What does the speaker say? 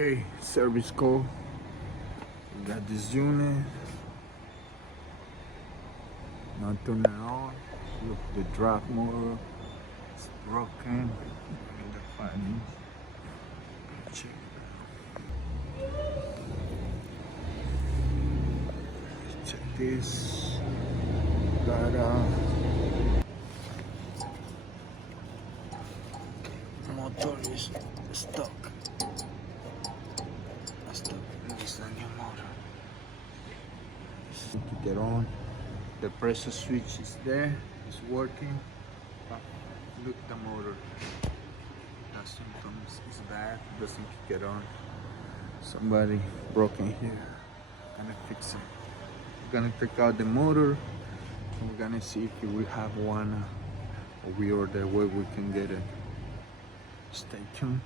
Okay, service call. We got this unit. Not turning on. Look, the drop motor is broken. In the findings. Check it out. Check this. Got motor is stuck. This is the new motor. To get on, the pressure switch is there. It's working. Look, the motor. The symptoms is bad. Doesn't get on. Somebody broken here. Gonna fix it. We're gonna take out the motor. And we're gonna see if we have one, or we order where we can get it. Stay tuned.